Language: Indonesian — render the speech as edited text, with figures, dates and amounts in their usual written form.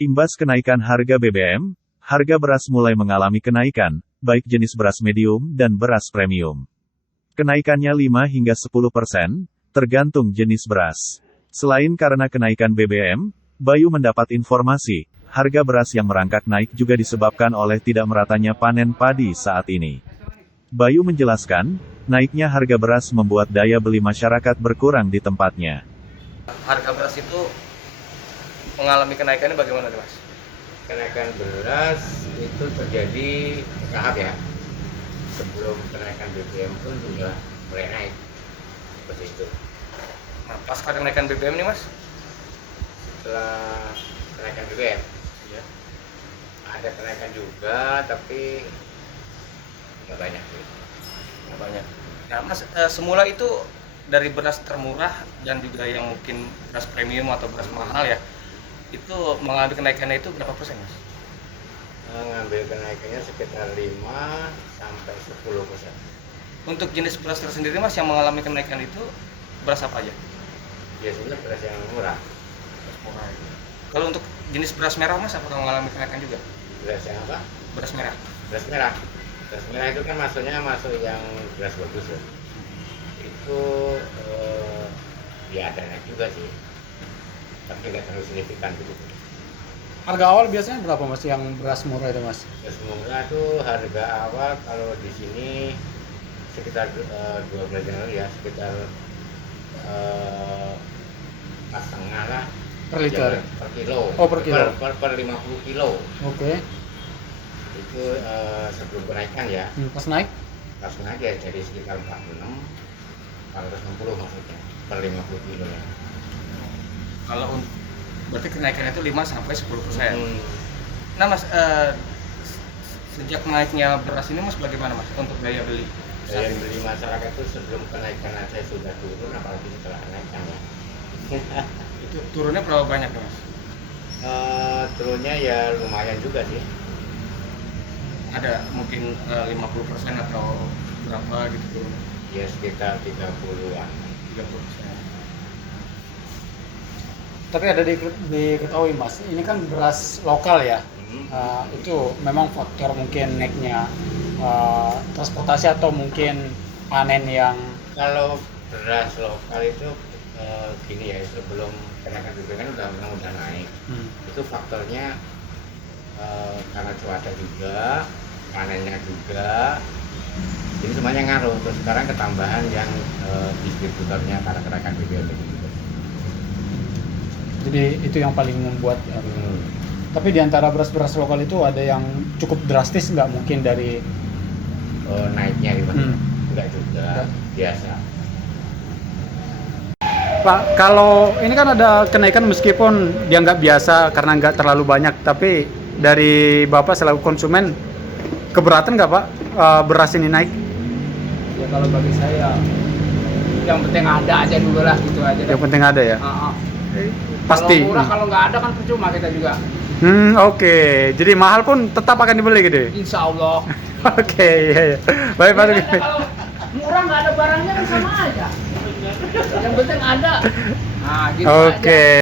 Imbas kenaikan harga BBM, harga beras mulai mengalami kenaikan, baik jenis beras medium dan beras premium. Kenaikannya 5 hingga 10%, tergantung jenis beras. Selain karena kenaikan BBM, Bayu mendapat informasi, harga beras yang merangkak naik juga disebabkan oleh tidak meratanya panen padi saat ini. Bayu menjelaskan, naiknya harga beras membuat daya beli masyarakat berkurang di tempatnya. Harga beras itu mengalami kenaikannya bagaimana, Mas? Kenaikan beras itu terjadi tahap ya. Sebelum kenaikan BBM pun sudah mulai naik seperti itu. Nah, pasca kenaikan BBM nih, Mas? Setelah kenaikan BBM, Iya. ada kenaikan juga, tapi nggak banyak. Nggak banyak. Nah, Mas, semula itu dari beras termurah dan juga yang mungkin beras premium atau beras mahal ya, itu mengalami kenaikannya itu berapa persen, Mas? Ngambil kenaikannya sekitar 5 sampai 10%. Untuk jenis beras tersendiri, Mas, yang mengalami kenaikan itu beras apa aja? Biasanya beras yang murah. Beras murah. Kalau untuk jenis beras merah, Mas, apakah mengalami kenaikan juga? Beras yang apa? Beras merah. Beras merah. Beras merah itu kan masuk yang beras bagus ya. Itu ya ada naik juga sih, tapi nggak terlalu signifikan begitu. Harga awal biasanya berapa Mas yang beras murah itu Mas? Beras murah itu harga awal kalau di sini sekitar 12 Januari ya, sekitar 4,5 lah Per liter? per kilo. Oh, per kilo. Per 50 kilo. Oke. Itu sebelum kenaikan ya. Pas naik? Pas naik ya jadi sekitar 46, 460 maksudnya per 50 kilo ya. Kalau berarti kenaikannya itu 5 sampai 10%. Nah, Mas, sejak naiknya beras ini, Mas, bagaimana, Mas, untuk daya beli? Daya beli masyarakat itu sebelum kenaikan aja sudah turun, apalagi setelah kenaikan ya. Itu turunnya berapa banyak, Mas? Turunnya ya lumayan juga sih. Ada mungkin 50% atau berapa gitu turun? Ya sekitar 30-an. 30%. Tapi ada diketahui Mas, ini kan beras lokal ya. Itu memang faktor mungkin naiknya transportasi atau mungkin panen yang Kalau beras lokal itu gini ya, sebelum kenaikan BBM kan udah naik. Itu faktornya karena cuaca juga, panennya juga, jadi semuanya ngaruh. Terus sekarang ketambahan yang distributornya karena kenaikan BBM itu. jadi itu yang paling membuat tapi di antara beras-beras lokal itu ada yang cukup drastis nggak mungkin dari Naiknya gitu. Enggak juga, biasa. Pak, kalau ini kan ada kenaikan meskipun dia nggak biasa karena nggak terlalu banyak, tapi dari Bapak selaku konsumen keberatan nggak Pak beras ini naik? Ya kalau bagi saya yang penting ada aja dulu lah, gitu aja. Yang penting ada ya. Pasti. Kalau murah, kalau nggak ada kan percuma kita juga. Oke. Jadi mahal pun tetap akan dibeli gitu. Insya Allah. Oke, iya, iya. Baik, Pak. Ya, kalau murah nggak ada barangnya kan sama aja. Yang penting ada. Nah, gitu aja. Oke.